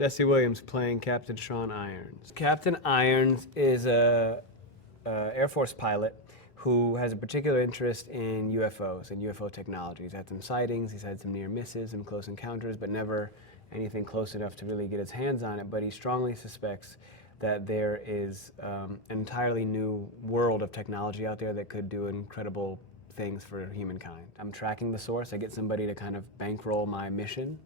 Jesse Williams playing Captain Sean Irons. Captain Irons is a Air Force pilot who has a particular interest in UFOs and UFO technology. He's had some sightings, he's had some near misses, some close encounters, but never anything close enough to really get his hands on it. But he strongly suspects that there is an entirely new world of technology out there that could do incredible things for humankind. I'm tracking the source. I get somebody to kind of bankroll my mission,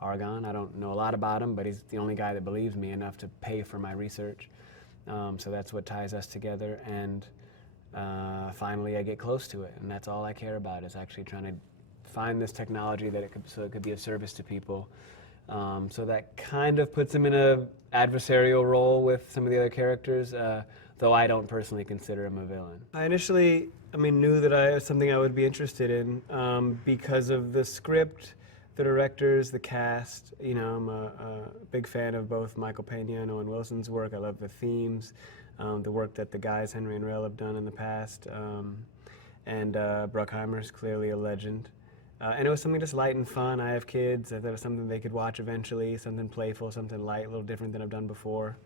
Argon. I don't know a lot about him, but he's the only guy that believes me enough to pay for my research. So that's what ties us together, and finally I get close to it, and that's all I care about, is actually trying to find this technology that it could be of service to people. So that kind of puts him in a adversarial role with some of the other characters, though I don't personally consider him a villain. I initially, knew that it was something I would be interested in because of the script, the directors, the cast. You know, I'm a big fan of both Michael Peña and Owen Wilson's work. I love the themes, the work that the guys, Henry and Ariel, have done in the past. And Bruckheimer's clearly a legend. And it was something just light and fun. I have kids. I thought it was something they could watch eventually, something playful, something light, a little different than I've done before.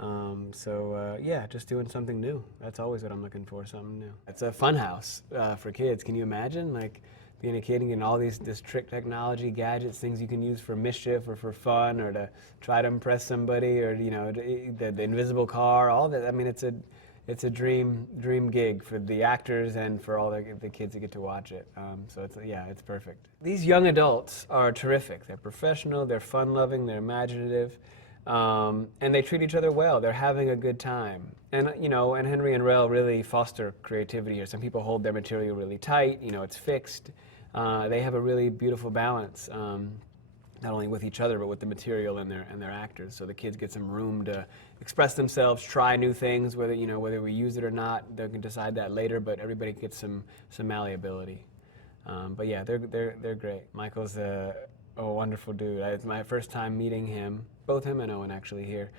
Yeah, just doing something new. That's always what I'm looking for, something new. It's a fun house for kids. Can you imagine, like, being a kid and getting all this trick technology, gadgets, things you can use for mischief or for fun or to try to impress somebody, or, you know, the invisible car, all that. I mean, it's a dream gig for the actors and for all the kids that get to watch it. So it's perfect. These young adults are terrific. They're professional, they're fun-loving, they're imaginative, and they treat each other well. They're having a good time. And, you know, and Henry and Rel really foster creativity here. Some people hold their material really tight, you know, it's fixed. They have a really beautiful balance, not only with each other, but with the material and their actors. So the kids get some room to express themselves, try new things, whether we use it or not, they can decide that later, but everybody gets some malleability. But yeah, they're great. Michael's a wonderful dude. It's my first time meeting him, both him and Owen actually here.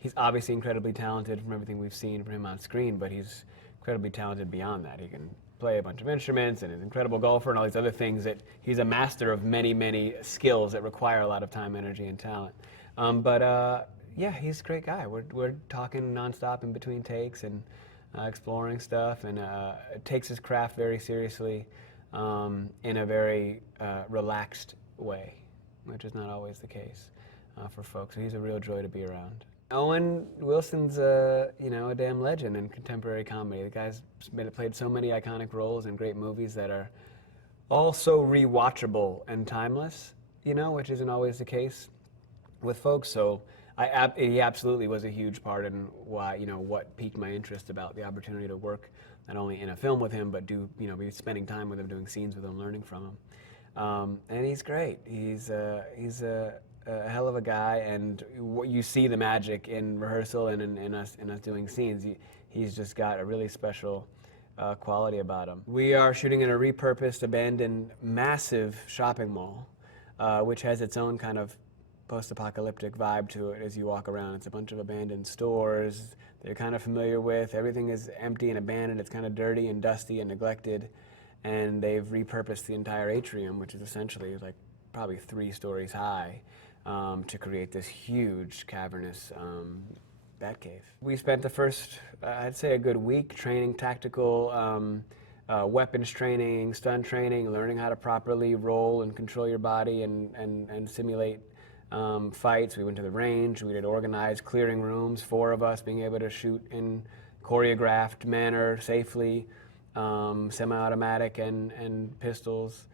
He's obviously incredibly talented from everything we've seen from him on screen, but he's incredibly talented beyond that. He can play a bunch of instruments and is an incredible golfer and all these other things that he's a master of many skills that require a lot of time, energy, and talent. Yeah, he's a great guy. We're talking nonstop in between takes and exploring stuff, and takes his craft very seriously in a very relaxed way, which is not always the case for folks. So he's a real joy to be around. Owen Wilson's a damn legend in contemporary comedy. The guy's played so many iconic roles in great movies that are all so rewatchable and timeless, you know, which isn't always the case with folks. So he absolutely was a huge part in why, you know, what piqued my interest about the opportunity to work not only in a film with him, but be spending time with him, doing scenes with him, learning from him. And he's great. He's a hell of a guy, and you see the magic in rehearsal and in us doing scenes. He's just got a really special quality about him. We are shooting in a repurposed, abandoned, massive shopping mall, which has its own kind of post-apocalyptic vibe to it as you walk around. It's a bunch of abandoned stores that you're kind of familiar with. Everything is empty and abandoned. It's kind of dirty and dusty and neglected, and they've repurposed the entire atrium, which is essentially like probably 3 stories high, to create this huge cavernous Batcave. We spent the first, I'd say, a good week training tactical weapons training, stunt training, learning how to properly roll and control your body and simulate fights. We went to the range. We did organized clearing rooms, 4 of us being able to shoot in choreographed manner safely, semi-automatic and pistols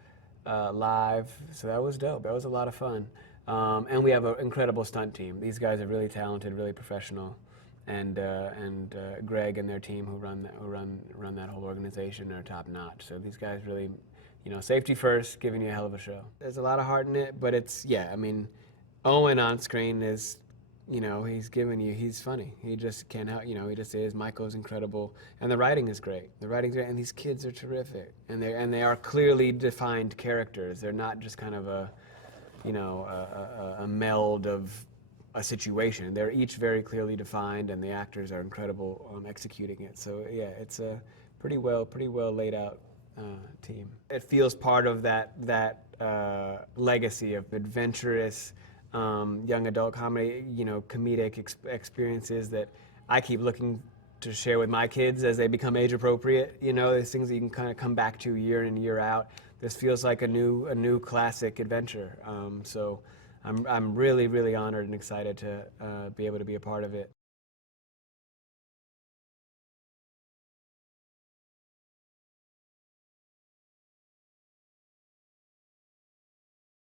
live. So that was dope. That was a lot of fun. And we have an incredible stunt team. These guys are really talented, really professional, and Greg and their team who run that whole organization are top notch. So these guys really, you know, safety first, giving you a hell of a show. There's a lot of heart in it, but it's, yeah, I mean, Owen on screen is, you know, he's funny. He just can't help, you know, he just is. Michael's incredible, and the writing is great. The writing's great, and these kids are terrific, and they are clearly defined characters. They're not just kind of a meld of a situation. They're each very clearly defined, and the actors are incredible executing it. So yeah, it's a pretty well laid out team. It feels part of that legacy of adventurous, young adult comedy, comedic experiences that I keep looking to share with my kids as they become age appropriate. These things that you can kind of come back to year in and year out. This feels like a new classic adventure. So I'm really, really honored and excited to be able to be a part of it.